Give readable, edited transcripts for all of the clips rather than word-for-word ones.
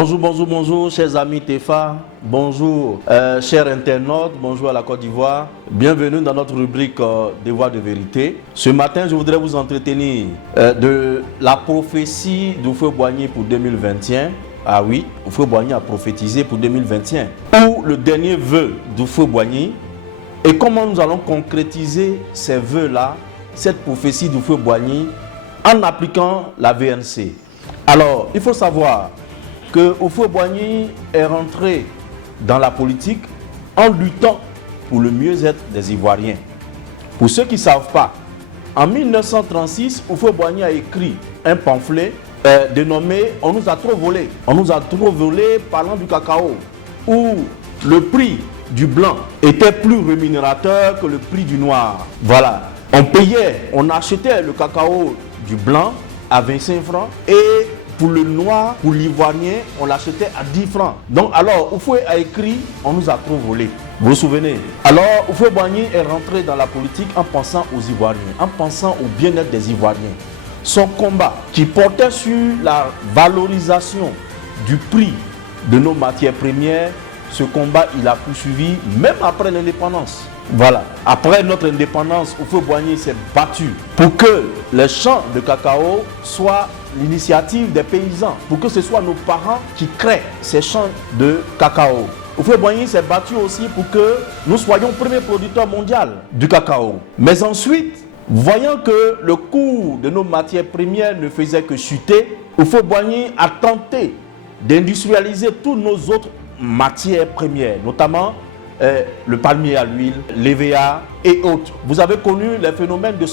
Bonjour, bonjour, bonjour, chers amis TEFA, bonjour, chers internautes, bonjour à la Côte d'Ivoire. Bienvenue dans notre rubrique Des voix de vérité. Ce matin, je voudrais vous entretenir de la prophétie d'Houphouët-Boigny pour 2021. Ah oui, Houphouët-Boigny a prophétisé pour 2021. Ou le dernier vœu d'Houphouët-Boigny. Et comment nous allons concrétiser ces vœux-là, cette prophétie d'Houphouët-Boigny, en appliquant la VNC. Alors, il faut savoir que Houphouët-Boigny est rentré dans la politique en luttant pour le mieux-être des Ivoiriens. Pour ceux qui ne savent pas, en 1936, Houphouët-Boigny a écrit un pamphlet dénommé « On nous a trop volé ». On nous a trop volé parlant du cacao, où le prix du blanc était plus rémunérateur que le prix du noir. Voilà, on achetait le cacao du blanc à 25 francs et pour le noir, pour l'ivoirien, on l'achetait à 10 francs. Donc alors, Houphouët a écrit « On nous a trop volé ». Vous vous souvenez? Alors, Houphouët-Boigny est rentré dans la politique en pensant aux Ivoiriens, en pensant au bien-être des Ivoiriens. Son combat qui portait sur la valorisation du prix de nos matières premières, ce combat, il a poursuivi même après l'indépendance. Voilà. Après notre indépendance, Houphouët-Boigny s'est battu pour que les champs de cacao soient l'initiative des paysans, pour que ce soit nos parents qui créent ces champs de cacao. Houphouët-Boigny s'est battu aussi pour que nous soyons premier producteur mondial du cacao. Mais ensuite, voyant que le cours de nos matières premières ne faisait que chuter, Houphouët-Boigny a tenté d'industrialiser tous nos autres matières premières, notamment le palmier à l'huile, l'EVA et autres. Vous avez connu les phénomènes de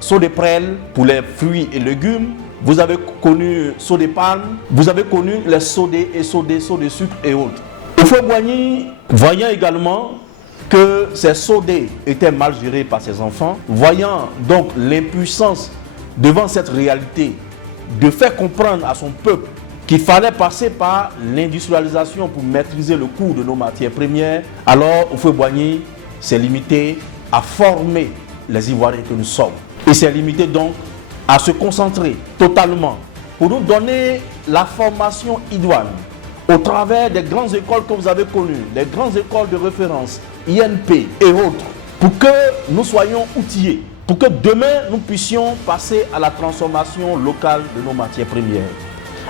Sodéprel pour les fruits et légumes. Vous avez connu Sodépalme, vous avez connu les sodés et sodés de sucre et autres. Houphouët-Boigny, voyant également que ces sodés étaient mal gérés par ses enfants, voyant donc l'impuissance devant cette réalité de faire comprendre à son peuple qu'il fallait passer par l'industrialisation pour maîtriser le coût de nos matières premières, alors Houphouët-Boigny s'est limité à former les Ivoiriens que nous sommes. Il s'est limité donc à se concentrer totalement pour nous donner la formation idoine au travers des grandes écoles que vous avez connues, des grandes écoles de référence, INP et autres, pour que nous soyons outillés, pour que demain nous puissions passer à la transformation locale de nos matières premières.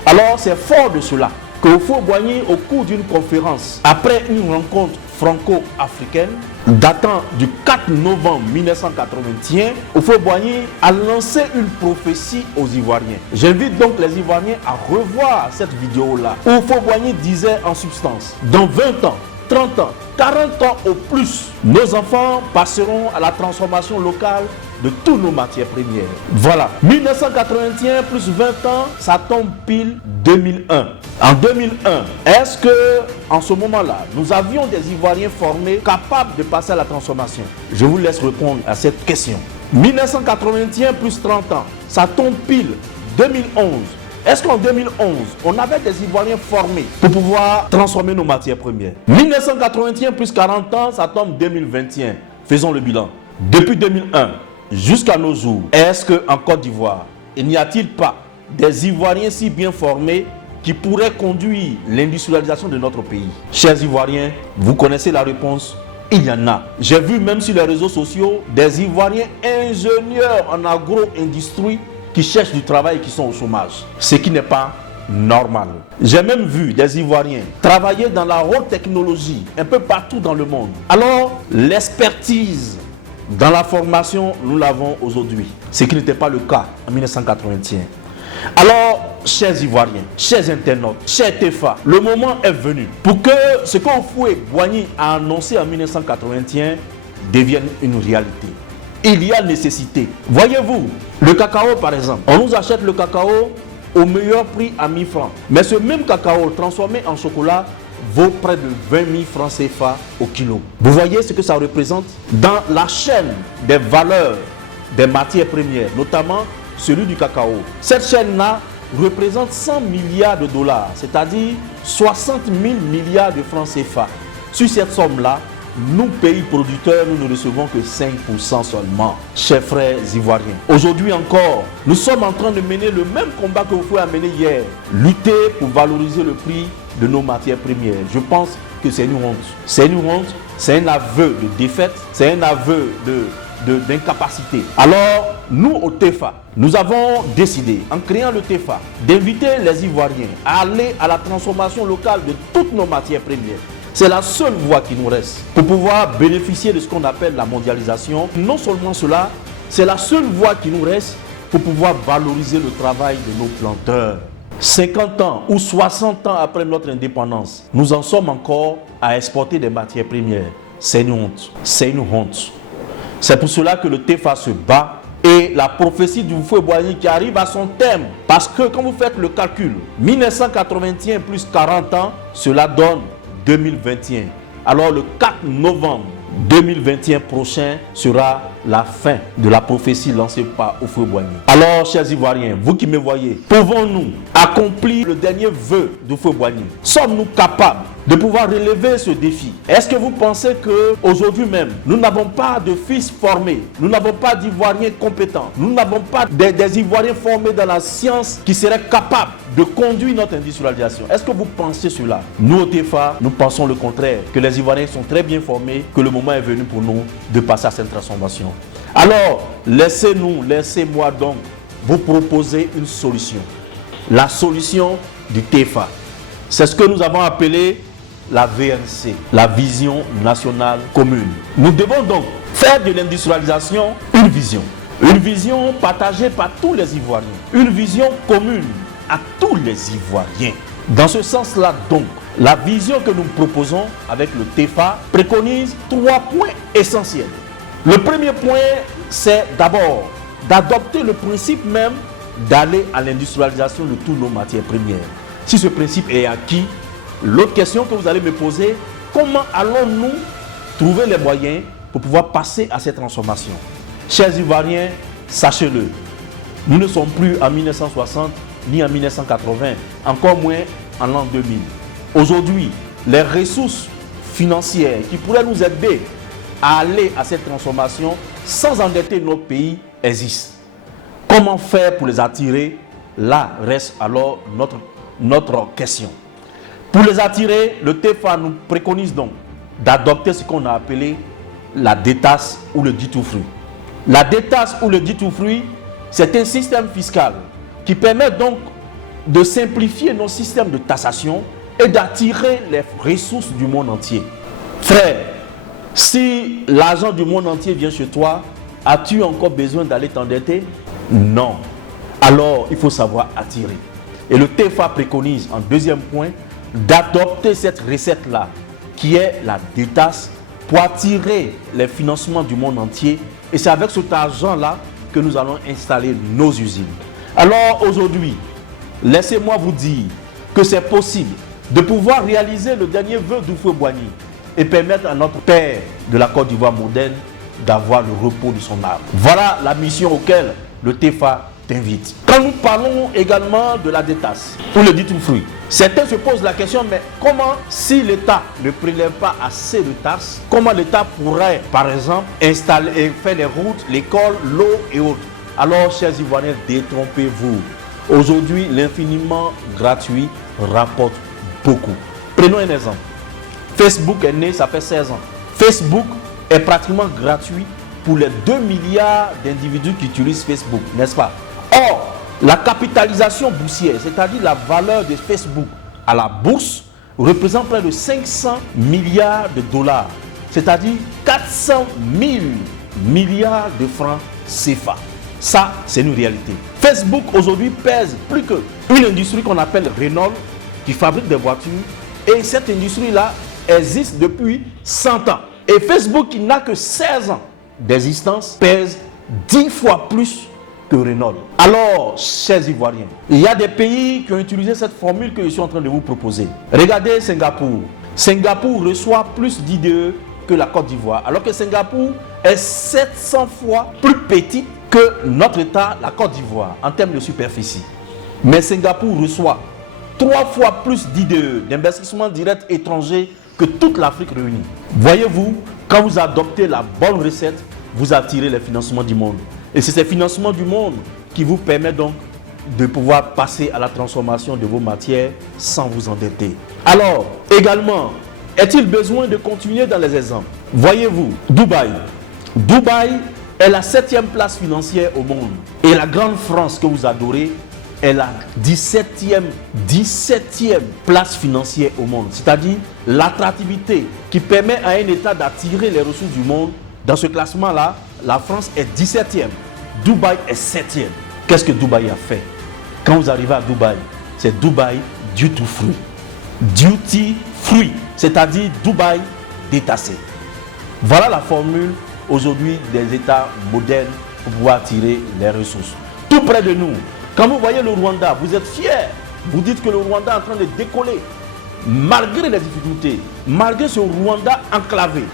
Alors c'est fort de cela que Houphouët-Boigny, au cours d'une conférence, après une rencontre franco-africaine, datant du 4 novembre 1981, Houphouët-Boigny a lancé une prophétie aux Ivoiriens. J'invite donc les Ivoiriens à revoir cette vidéo-là. Houphouët-Boigny disait en substance, dans 20 ans, 30 ans, 40 ans au plus, nos enfants passeront à la transformation locale de toutes nos matières premières. Voilà, 1981 plus 20 ans, ça tombe pile 2001. En 2001, est-ce que en ce moment-là, nous avions des Ivoiriens formés capables de passer à la transformation? Je vous laisse répondre à cette question. 1981 plus 30 ans, ça tombe pile 2011. Est-ce qu'en 2011, on avait des Ivoiriens formés pour pouvoir transformer nos matières premières? 1981 plus 40 ans, ça tombe 2021. Faisons le bilan. Depuis 2001 jusqu'à nos jours, est-ce qu'en Côte d'Ivoire, il n'y a-t-il pas des Ivoiriens si bien formés qui pourraient conduire l'industrialisation de notre pays? Chers Ivoiriens, vous connaissez la réponse. Il y en a. J'ai vu même sur les réseaux sociaux des Ivoiriens ingénieurs en agro-industrie qui cherchent du travail et qui sont au chômage. Ce qui n'est pas normal. J'ai même vu des Ivoiriens travailler dans la haute technologie un peu partout dans le monde. Alors, l'expertise dans la formation, nous l'avons aujourd'hui. Ce qui n'était pas le cas en 1981. Alors, chers Ivoiriens, chers internautes, chers TEFA, le moment est venu pour que ce qu'Houphouët-Boigny a annoncé en 1981 devienne une réalité. Il y a nécessité. Voyez-vous, le cacao par exemple, on nous achète le cacao au meilleur prix à 1000 francs. Mais ce même cacao transformé en chocolat vaut près de 20 000 francs CFA au kilo. Vous voyez ce que ça représente dans la chaîne des valeurs des matières premières, notamment celui du cacao. Cette chaîne-là représente 100 milliards de dollars, c'est-à-dire 60 000 milliards de francs CFA. Sur cette somme-là, nous, pays producteurs, nous ne recevons que 5% seulement, chers frères ivoiriens. Aujourd'hui encore, nous sommes en train de mener le même combat que vous pouvez amener hier. Lutter pour valoriser le prix de nos matières premières. Je pense que c'est une honte. C'est une honte, c'est un aveu de défaite, c'est un aveu d'incapacité. Alors, nous au TEFA, nous avons décidé, en créant le TEFA, d'inviter les Ivoiriens à aller à la transformation locale de toutes nos matières premières. C'est la seule voie qui nous reste pour pouvoir bénéficier de ce qu'on appelle la mondialisation. Non seulement cela, c'est la seule voie qui nous reste pour pouvoir valoriser le travail de nos planteurs. 50 ans ou 60 ans après notre indépendance, nous en sommes encore à exporter des matières premières. C'est une honte. C'est une honte. C'est pour cela que le TEFA se bat et la prophétie du Houphouët-Boigny qui arrive à son terme. Parce que quand vous faites le calcul, 1981 plus 40 ans, cela donne 2021. Alors le 4 novembre 2021 prochain sera la fin de la prophétie lancée par Houphouët-Boigny. Alors, chers Ivoiriens, vous qui me voyez, pouvons-nous accomplir le dernier vœu d'Houphouët-Boigny? Sommes-nous capables de pouvoir relever ce défi? Est-ce que vous pensez qu'aujourd'hui même, nous n'avons pas de fils formés, nous n'avons pas d'Ivoiriens compétents, nous n'avons pas des Ivoiriens formés dans la science qui seraient capables de conduire notre industrialisation? Est-ce que vous pensez cela? Nous, au TEFA, nous pensons le contraire, que les Ivoiriens sont très bien formés, que le moment est venu pour nous de passer à cette transformation. Alors, laissez-moi donc vous proposer une solution. La solution du TEFA. C'est ce que nous avons appelé la VNC, la vision nationale commune. Nous devons donc faire de l'industrialisation une vision partagée par tous les Ivoiriens, une vision commune à tous les Ivoiriens. Dans ce sens-là donc, la vision que nous proposons avec le TEFA préconise 3 points essentiels. Le premier point, c'est d'abord d'adopter le principe même d'aller à l'industrialisation de toutes nos matières premières. Si ce principe est acquis, l'autre question que vous allez me poser, comment allons-nous trouver les moyens pour pouvoir passer à cette transformation? Chers Ivoiriens, sachez-le, nous ne sommes plus en 1960 ni en 1980, encore moins en l'an 2000. Aujourd'hui, les ressources financières qui pourraient nous aider à aller à cette transformation sans endetter notre pays existent. Comment faire pour les attirer? Là reste alors notre question. Pour les attirer, le TEFA nous préconise donc d'adopter ce qu'on a appelé la détaxe ou le dit tout fruit. La détaxe ou le dit tout fruit, c'est un système fiscal qui permet donc de simplifier nos systèmes de taxation et d'attirer les ressources du monde entier. Frère, si l'argent du monde entier vient chez toi, as-tu encore besoin d'aller t'endetter? Non. Alors, il faut savoir attirer. Et le TEFA préconise, en deuxième point, d'adopter cette recette-là, qui est la détaxe, pour attirer les financements du monde entier. Et c'est avec cet argent-là que nous allons installer nos usines. Alors, aujourd'hui, laissez-moi vous dire que c'est possible de pouvoir réaliser le dernier vœu d'Houphouët-Boigny et permettre à notre père de la Côte d'Ivoire moderne d'avoir le repos de son âme. Voilà la mission auquel le TEFA t'invite. Quand nous parlons également de la détaxe, ou le dit tout fruit, certains se posent la question, mais comment, si l'État ne prélève pas assez de taxes, comment l'État pourrait, par exemple, installer et faire les routes, l'école, l'eau et autres? Alors, chers Ivoiriens, détrompez-vous. Aujourd'hui, l'infiniment gratuit rapporte beaucoup. Prenons un exemple. Facebook est né, ça fait 16 ans. Facebook est pratiquement gratuit pour les 2 milliards d'individus qui utilisent Facebook, n'est-ce pas? Or, la capitalisation boursière, c'est-à-dire la valeur de Facebook à la bourse, représente près de 500 milliards de dollars, c'est-à-dire 400 000 milliards de francs CFA. Ça, c'est une réalité. Facebook aujourd'hui pèse plus qu'une industrie qu'on appelle Renault, qui fabrique des voitures, et cette industrie-là existe depuis 100 ans. Et Facebook, qui n'a que 16 ans d'existence, pèse 10 fois plus que Renault. Alors, chers Ivoiriens, il y a des pays qui ont utilisé cette formule que je suis en train de vous proposer. Regardez Singapour. Singapour reçoit plus d'IDE que la Côte d'Ivoire, alors que Singapour est 700 fois plus petite que notre État, la Côte d'Ivoire, en termes de superficie. Mais Singapour reçoit 3 fois plus d'IDE, d'investissements directs étrangers, que toute l'Afrique réunie. Voyez-vous, quand vous adoptez la bonne recette, vous attirez les financements du monde. Et c'est ces financements du monde qui vous permettent donc de pouvoir passer à la transformation de vos matières sans vous endetter. Alors, également, est-il besoin de continuer dans les exemples? Voyez-vous, Dubaï. Dubaï est la 7e place financière au monde. Et la grande France que vous adorez est la 17e place financière au monde. C'est-à-dire l'attractivité qui permet à un État d'attirer les ressources du monde. Dans ce classement-là, la France est 17e. Dubaï est 7e. Qu'est-ce que Dubaï a fait? Quand vous arrivez à Dubaï, c'est Dubaï duty free. Duty free, c'est-à-dire Dubaï détassé. Voilà la formule aujourd'hui des États modernes pour pouvoir attirer les ressources. Tout près de nous, quand vous voyez le Rwanda, vous êtes fiers. Vous dites que le Rwanda est en train de décoller. Malgré les difficultés, malgré ce Rwanda enclavé,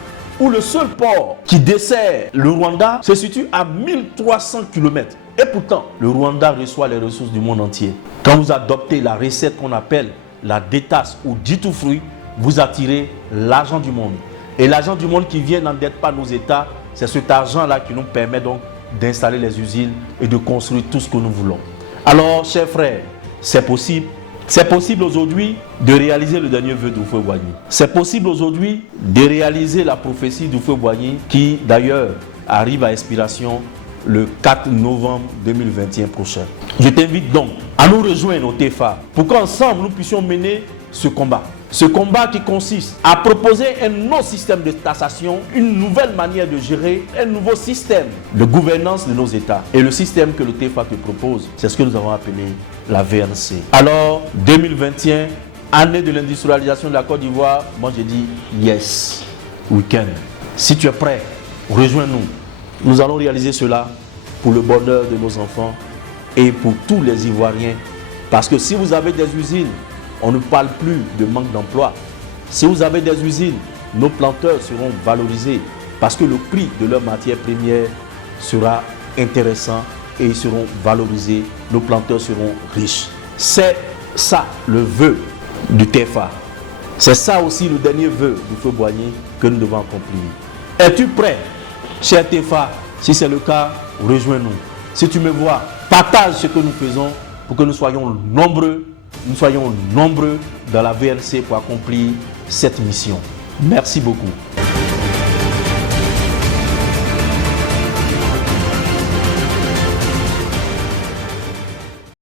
où le seul port qui dessert le Rwanda se situe à 1300 km. Et pourtant, le Rwanda reçoit les ressources du monde entier. Quand vous adoptez la recette qu'on appelle la détasse ou duty free, vous attirez l'argent du monde. Et l'argent du monde qui vient n'endette pas nos États, c'est cet argent-là qui nous permet donc d'installer les usines et de construire tout ce que nous voulons. Alors, chers frères, c'est possible. C'est possible aujourd'hui de réaliser le dernier vœu d'Houphouët-Boigny. C'est possible aujourd'hui de réaliser la prophétie d'Houphouët-Boigny qui, d'ailleurs, arrive à expiration le 4 novembre 2021 prochain. Je t'invite donc à nous rejoindre au TEFA pour qu'ensemble nous puissions mener ce combat. Ce combat qui consiste à proposer un autre système de taxation, une nouvelle manière de gérer, un nouveau système de gouvernance de nos États. Et le système que le TEFA te propose, c'est ce que nous avons appelé la VNC. Alors, 2021, année de l'industrialisation de la Côte d'Ivoire, moi je dis yes, we can. Si tu es prêt, rejoins-nous. Nous allons réaliser cela pour le bonheur de nos enfants et pour tous les Ivoiriens. Parce que si vous avez des usines, on ne parle plus de manque d'emploi. Si vous avez des usines, nos planteurs seront valorisés parce que le prix de leurs matières premières sera intéressant et ils seront valorisés. Nos planteurs seront riches. C'est ça le vœu du TEFA. C'est ça aussi le dernier vœu du Houphouët-Boigny que nous devons accomplir. Es-tu prêt, cher TEFA? Si c'est le cas, rejoins-nous. Si tu me vois, partage ce que nous faisons pour que nous soyons nombreux dans la VNC pour accomplir cette mission. Merci beaucoup.